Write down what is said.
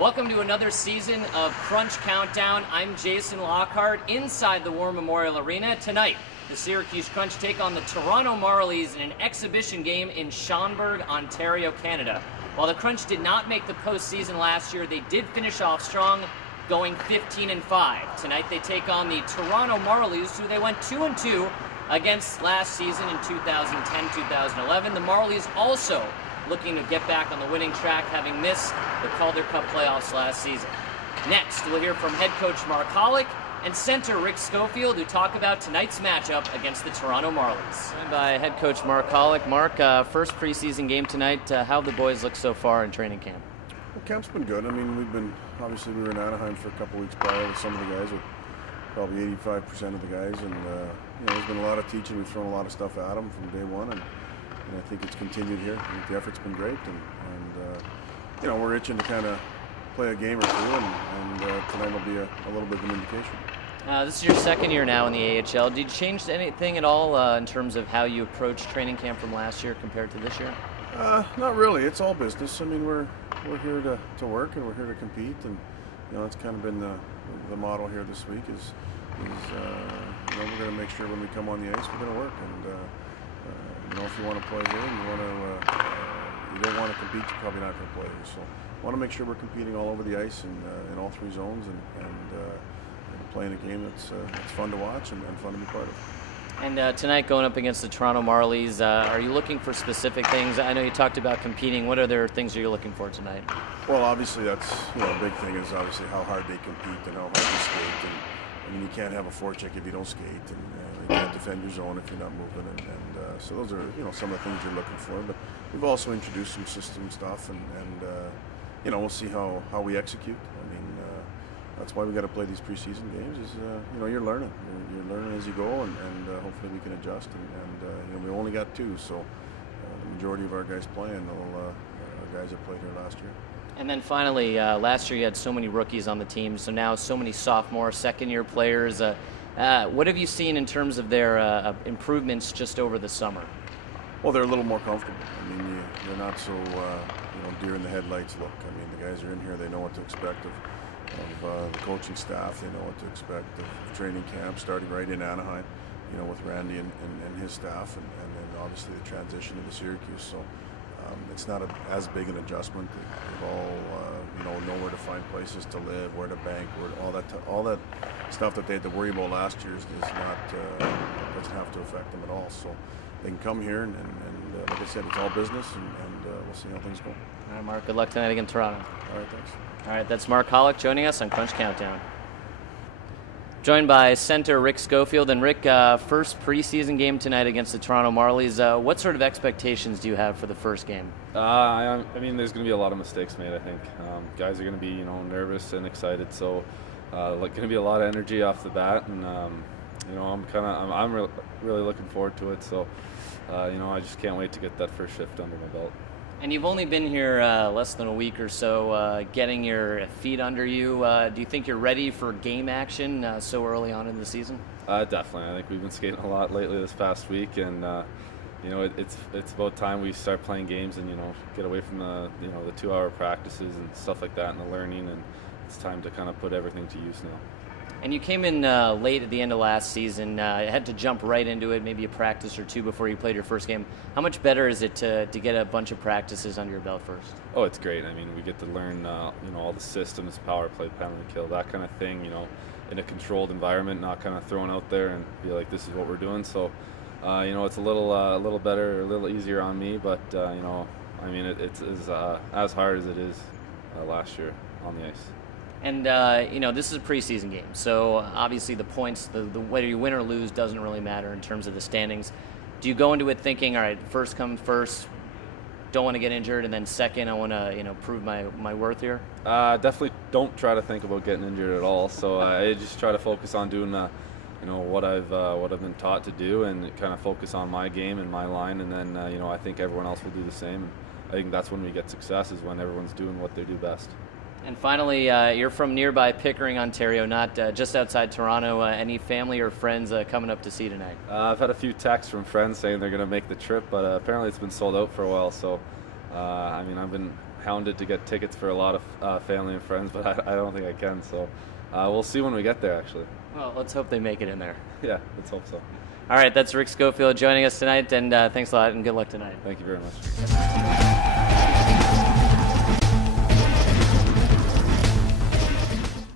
Welcome to another season of Crunch Countdown. I'm Jason Lockhart inside the War Memorial Arena. Tonight, the Syracuse Crunch take on the Toronto Marlies in an exhibition game in Schomberg, Ontario, Canada. While the Crunch did not make the postseason last year, they did finish off strong, going 15-5. Tonight they take on the Toronto Marlies, who they went 2-2 against last season in 2010-2011. The Marlies also looking to get back on the winning track, having missed the Calder Cup playoffs last season. Next, we'll hear from head coach Mark HOLICK and center Rick Schofield, who talk about tonight's matchup against the Toronto Marlies. Joined by head coach Mark HOLICK. Mark, first preseason game tonight. How have the boys looked so far in training camp? Well, camp's been good. I mean, obviously we were in Anaheim for a couple weeks prior with some of the guys, with probably 85% of the guys, and there's been a lot of teaching. We've thrown a lot of stuff at them from day one, and I think it's continued here. I think the effort's been great, and we're itching to kind of play a game or two, and tonight will be a little bit of an indication. This is your second year now in the AHL. Did you change anything at all in terms of how you approach training camp from last year compared to this year? Not really. It's all business. I mean, we're here to work, and we're here to compete, and that's kind of been the model here this week. Is we're going to make sure when we come on the ice, we're going to work, and if you want to play here and you don't want to compete, you're probably not going to play here. So I want to make sure we're competing all over the ice and in all three zones, and playing a game that's fun to watch and fun to be part of. And tonight, going up against the Toronto Marlies, are you looking for specific things? I know you talked about competing. What other things are you looking for tonight? Well, obviously that's a big thing is obviously how hard they compete and how hard they skate. And I mean, you can't have a forecheck if you don't skate, and you can't defend your zone if you're not moving. And so those are some of the things you're looking for. But we've also introduced some system stuff, and we'll see how we execute. I mean, that's why we got to play these preseason games. Is you're learning. You're learning as you go, and hopefully we can adjust. And we only got two, so the majority of our guys playing are guys that played here last year. And then finally, last year you had so many rookies on the team, so now so many sophomore, second-year players. What have you seen in terms of their improvements just over the summer? Well, they're a little more comfortable. I mean, they're not so deer in the headlights look. I mean, the guys are in here; they know what to expect of the coaching staff. They know what to expect of training camp, starting right in Anaheim, with Randy and his staff, and then obviously the transition to the Syracuse. So it's not as big an adjustment. They've all know where to find places to live, where to bank, all that stuff that they had to worry about last year doesn't have to affect them at all. So they can come here, and like I said, it's all business, and we'll see how things go. All right, Mark, good luck tonight against Toronto. All right, thanks. All right, that's Mark HOLICK joining us on Crunch Countdown. Joined by center Rick Schofield. And Rick, first preseason game tonight against the Toronto Marlies. What sort of expectations do you have for the first game? I mean, there's going to be a lot of mistakes made, I think. Guys are going to be, nervous and excited, so going to be a lot of energy off the bat, and I'm really looking forward to it. So, I just can't wait to get that first shift under my belt. And you've only been here less than a week or so, getting your feet under you. Do you think you're ready for game action so early on in the season? Definitely. I think we've been skating a lot lately this past week, and it's about time we start playing games and get away from the 2-hour practices and stuff like that and the learning, and it's time to kind of put everything to use now. And you came in late at the end of last season. Had to jump right into it, maybe a practice or two before you played your first game. How much better is it to get a bunch of practices under your belt first? Oh, it's great. I mean, we get to learn all the systems, power play, penalty kill, that kind of thing. In a controlled environment, not kind of thrown out there and be like, this is what we're doing. So, it's a little better, a little easier on me. But I mean, it's as hard as it is last year on the ice. And, this is a preseason game, so obviously the points, the whether you win or lose doesn't really matter in terms of the standings. Do you go into it thinking, all right, first come first, don't want to get injured, and then second, I want to, prove my worth here? Definitely don't try to think about getting injured at all. So I just try to focus on doing, what I've been taught to do, and kind of focus on my game and my line, and then, I think everyone else will do the same. And I think that's when we get success, is when everyone's doing what they do best. And finally, you're from nearby Pickering, Ontario, not just outside Toronto. Any family or friends coming up to see tonight? I've had a few texts from friends saying they're going to make the trip, but apparently it's been sold out for a while. So, I mean, I've been hounded to get tickets for a lot of family and friends, but I don't think I can. So we'll see when we get there, actually. Well, let's hope they make it in there. Yeah, let's hope so. All right, that's Rick Schofield joining us tonight, and thanks a lot and good luck tonight. Thank you very much.